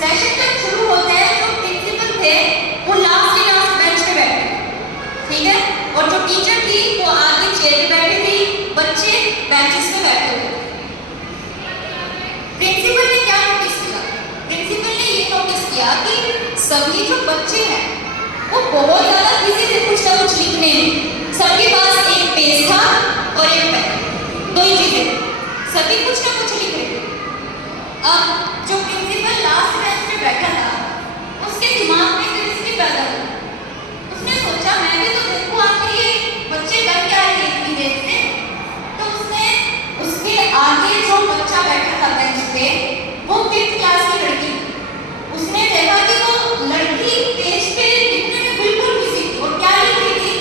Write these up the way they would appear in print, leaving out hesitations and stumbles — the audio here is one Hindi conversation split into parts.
सेशन जब शुरू होता है जो प्रिंसिपल थे वो लास्ट बेंच पे बैठे, ठीक है, और जो टीचर थी वो आगे चेयर पे बैठी थी, बच्चे बेंचेस पे बैठे हुए। प्रिंसिपल ने क्या नोटिस किया? प्रिंसिपल ने ये नोटिस किया कि सभी जो बच्चे हैं वो बहुत ज्यादा बिजी थे कुछ ना कुछ लिखने में। सबके पास एक पेज था और एक पेन, दो ही चीजें, सभी कुछ ना कुछ लिख रहे थे। अब जो प्रिंसिपल लास्ट बेंच पे बैठा था उसके दिमाग में क्यूरियोसिटी पैदा हुई। उसने सोचा मैं भी तो देखूं आखिर ये बच्चे कर क्या रहे हैं इतनी देर से। तो उसने उसके आगे जो बच्चा बैठा था बेंच पे वो 5th क्लास की लड़की, उसने देखा कि वो लड़की पेज पे लिखने में बिल्कुल बिजी थी। और क्या लिख रही थी?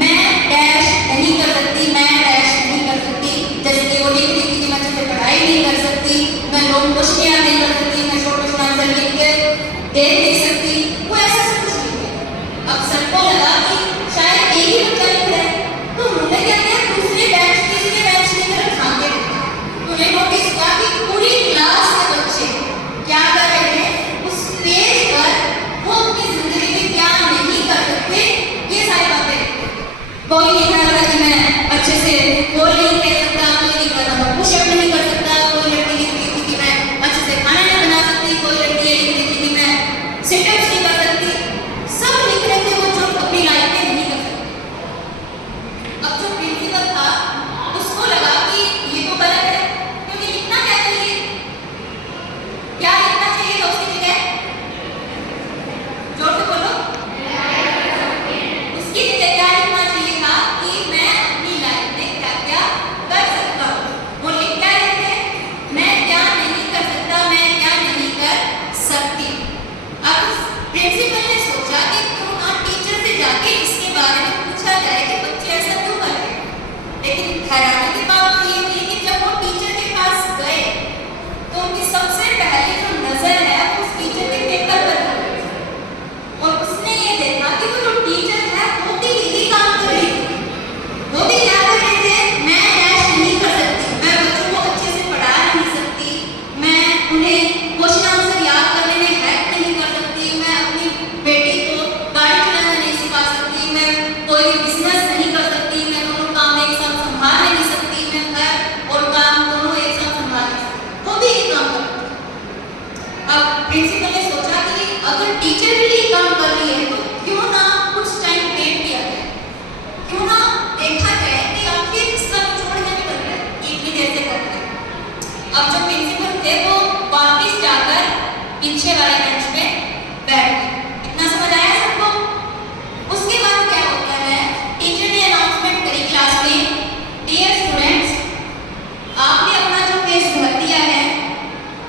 मैं डैश नहीं कर सकती, मैं डैश नहीं कर सकती। जैसे कि वो लिख रही थी कि मैं अच्छे से पढ़ाई नहीं कर सकती, मैं लोग क्वेश्चन याद नहीं कर सकती, मैं शॉर्ट क्वेश्चन आंसर लिख के दे नहीं सकती। वो ऐसा सब कुछ लिख रही। अब सबको लगा कि शायद एक ही बच्चा लिख रहा है, तो उन्होंने क्या किया, दूसरे बेंच तीसरे बेंच की तरफ झांके। उन्होंने नोटिस किया कि पूरी क्लास के बच्चे क्या कर रहे हैं, उस पेज पर वो अपनी जिंदगी में क्या नहीं कर सकते ये सारी बातें लिखते हैं। कोई लिख रहा था कि मैं अच्छे से बोल नहीं कह सकता, कोई लिख रहा था मैं पुशअप नहीं कर सकता, कोई लड़की लिख रही थी कि मैं अच्छे से खाना नहीं बना सकती, कोई लड़की लिख रही थी कि मैं सिटअप्स नहीं कर सकती। सब लिख रहे थे वो जो अपनी लाइफ में नहीं कर सकते। अब जो प्रिंसिपल था उसको लगा कि ये तो गलत है, क्योंकि लिखना क्या चाहिए, क्या लिखना चाहिए था उसकी जगह? जोर से बोलो। उसकी जगह क्या लिखना चाहिए था कि मैं अपनी लाइफ में क्या क्या कर सकता हूँ। वो लिख क्या रहे थे? मैं क्या नहीं कर सकता, मैं क्या नहीं कर सकती। अब प्रिंसिपल ने सोचा कि क्यों ना टीचर से जाके इसके बारे में पूछा जाए कि बच्चे ऐसा क्यों कर रहे हैं। लेकिन हैरानी की बात तो ये हुई कि जब वो टीचर के पास गए तो उनकी सबसे पहले जो नजर है वो उस टीचर के पेपर पर पड़ी और उसने ये देखा कि वो जो टीचर है वो भी यही काम कर रही थी। वो भी क्या कर रहे थे? मैं डैश नहीं कर सकती, मैं बच्चों को अच्छे से पढ़ा नहीं सकती, मैं उन्हें क्वेश्चन आंसर याद करने में हेल्प नहीं कर सकती, मैं अपनी बेटी को गाड़ी चलाना नहीं सिखा सकती, मैं कोई बिजनेस नहीं कर सकती, मैं दोनों काम एक साथ संभाल नहीं सकती, मैं घर और काम दोनों एक साथ संभाल नहीं सकती। वो भी ये काम कर रही थी। अब प्रिंसिपल ने सोचा कि अगर टीचर भी ये काम कर रही है तो क्यों ना कुछ टाइम वेट किया जाए, क्यों ना देखा जाए कि आखिर इसका निचोड़ क्या निकल रहा है, इतनी देर से कर रहे हैं। अब जो प्रिंसिपल थे वो वापस जाकर पीछे वाले बेंच पे बैठ गए। इतना समझ आया सबको? उसके बाद क्या होता है, टीचर ने अनाउंसमेंट करी क्लास में, डियर स्टूडेंट्स, आपने अपना जो पेज भर दिया है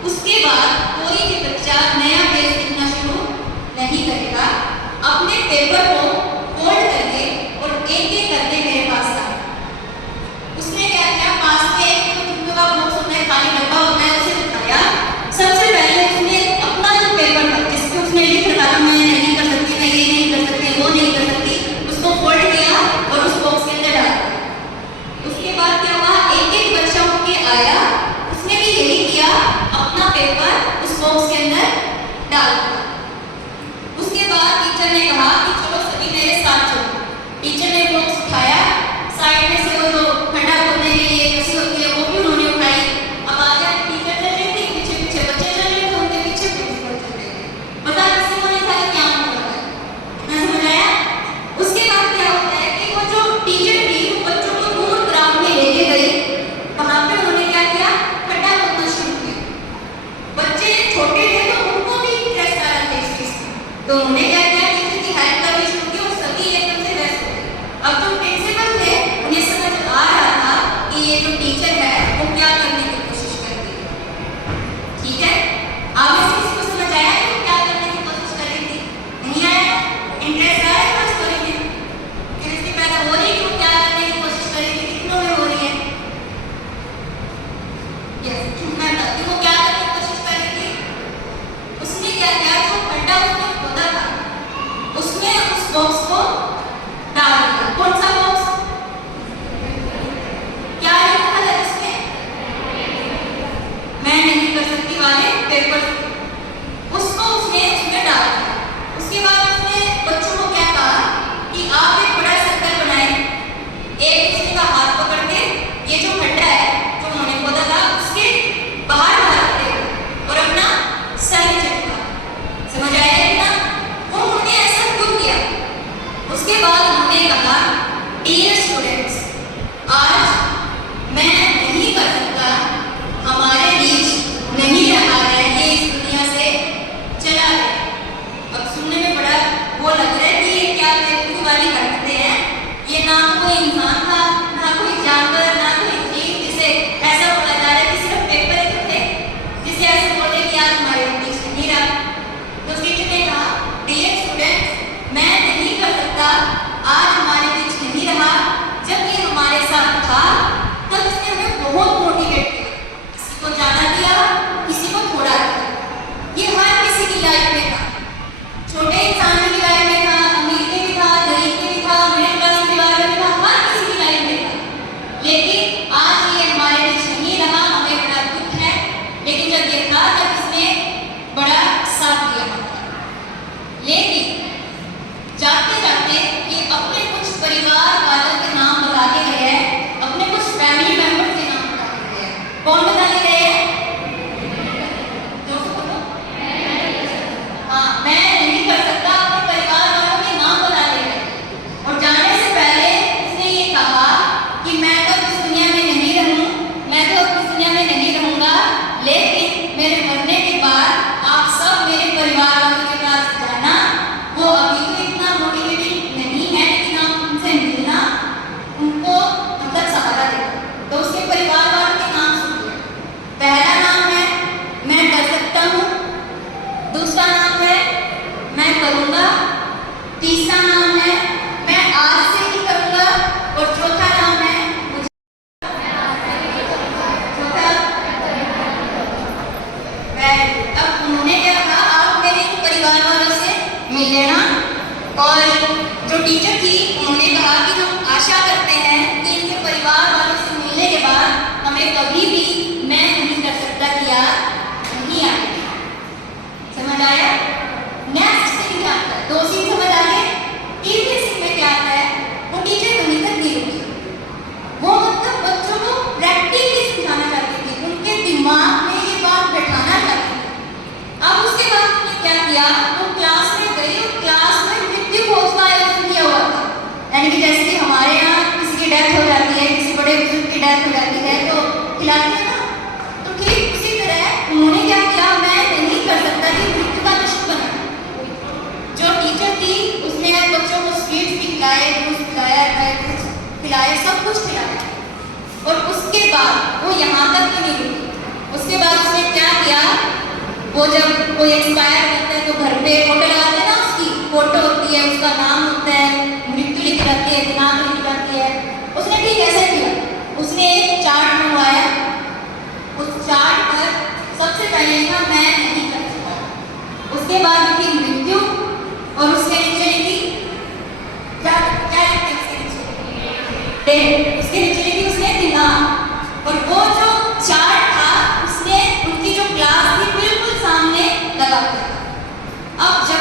उसके बाद कोई भी बच्चा नया पेज लिखना शुरू नहीं करेगा। अपने पेपर को फोल्ड करके और एक एक करके मेरे पास लाए। उसने क्या किया, पास में एक जो चुटकी का बॉक्स होता है, खाली डब्बा होता है, उसे उठाया। सबसे पहले उसने अपना जो पेपर था जिस पे उसने लिख रखा था मैं नहीं कर सकती, मैं ये नहीं कर सकती, वो नहीं कर सकती, उसको फोल्ड किया और उस बॉक्स के अंदर डाल दिया। उसके बाद क्या हुआ, एक एक बच्चा उठ के आया, उसने भी यही किया, अपना पेपर उस बॉक्स के अंदर डाल दिया। उसके बाद टीचर ने कहा कि चलो सभी मेरे साथ चलो। टीचर ने बॉक्स उठाया, साइड में से वो जो खड़ा होने के लिए रस्सी होती है वो भी उन्होंने उठाई। अब आगे टीचर चल रही थी, पीछे पीछे बच्चे चल रहे थे, उनके पीछे प्रिंसिपल चल रहे थे। पता किसी को नहीं था कि क्या होने वाला है। मैं समझ आया? उसके बाद क्या होता है कि वो जो टीचर थी वो बच्चों को दूर ग्राउंड में लेके गई। वहां पे उन्होंने क्या किया, खड्डा खोदना शुरू किया। बच्चे छोटे थे तो उनको भी इंटरेस्ट आ रहा था इस चीज में, तो उन्होंने क्या किया, टीचर की हेल्प करनी शुरू की और सभी एकदम से व्यस्त हो गए। अब जो प्रिंसिपल थे उन्हें समझ आ रहा था कि ये जो टीचर है वो क्या करने की कोशिश कर रही है। ठीक है, आप में से किसी को समझ आया कि वो क्या करने की कोशिश कर रही थी? नहीं आया? इंटरेस्ट आ रहा है इस स्टोरी में? क्यूरियोसिटी पैदा हो रही है कि वो क्या करने की कोशिश कर रही थी, कितनों में हो रही है? यस, मैं बताती हूँ वो क्या करने की कोशिश कर रही थी। उसने क्या किया, जो खड्डा उसने खोदा था करूंगा। तीसरा नाम है मैं आज से ही करूंगा। और चौथा नाम है चौथा अब उन्होंने क्या कहा, आप मेरे परिवार वालों से मिल लेना। और जो टीचर थी उन्होंने कहा कि हम आशा करते हैं कि इनके परिवार वालों से मिलने के बाद हमें कभी भी मैं नहीं कर सकता कि आप नहीं आए। समझ आया? नेक्स्ट सीन क्या आता है? दो सीन समझ आ गए। तीसरे सीन में क्या आता है, वो टीचर वहीं तक नहीं रुकी। वो मतलब बच्चों को प्रैक्टिकली सिखाना चाहती थी, उनके दिमाग में ये बात बैठाना चाहती थी। अब उसके बाद उन्होंने क्या किया, वो क्लास में गई और क्लास में मृत्यु भोज का आयोजन किया हुआ था। यानी कि जैसे कि हमारे यहाँ किसी की डेथ हो जाती है, किसी बड़े बुजुर्ग की डेथ हो जाती है तो खिलाते हैं ना, तो ठीक उसी तरह उन्होंने क्या किया, मैं नहीं कर सकता कि मृत्यु का जश्न बना। जो टीचर थी उसने बच्चों को स्वीट्स भी खिलाए, जूस पिलाया, ड्राई फ्रूट्स खिलाए, सब कुछ खिलाया। और उसके बाद वो यहाँ तक भी नहीं रुकी। उसके बाद उसने क्या किया, वो जब कोई एक्सपायर करता है तो घर पे फोटो लगाते हैं ना, उसकी फोटो होती है, उसका नाम होता है, मृत्यु लिखी जाती है, दिनांक लिखी जाती है। उसने ठीक ऐसे किया, उसने एक चार्ट मंगवाया। उस चार्ट पर सबसे पहले लिखा मैं नहीं कर सकता। उसके बाद लिखी मृत्यु और उसके नीचे लिखी क्या क्या लिखते हैं उसके नीचे लिखी उसने दिनांक। और वो जो चार्ट था उसने उनकी जो क्लास थी बिल्कुल सामने लगा दिया। अब जब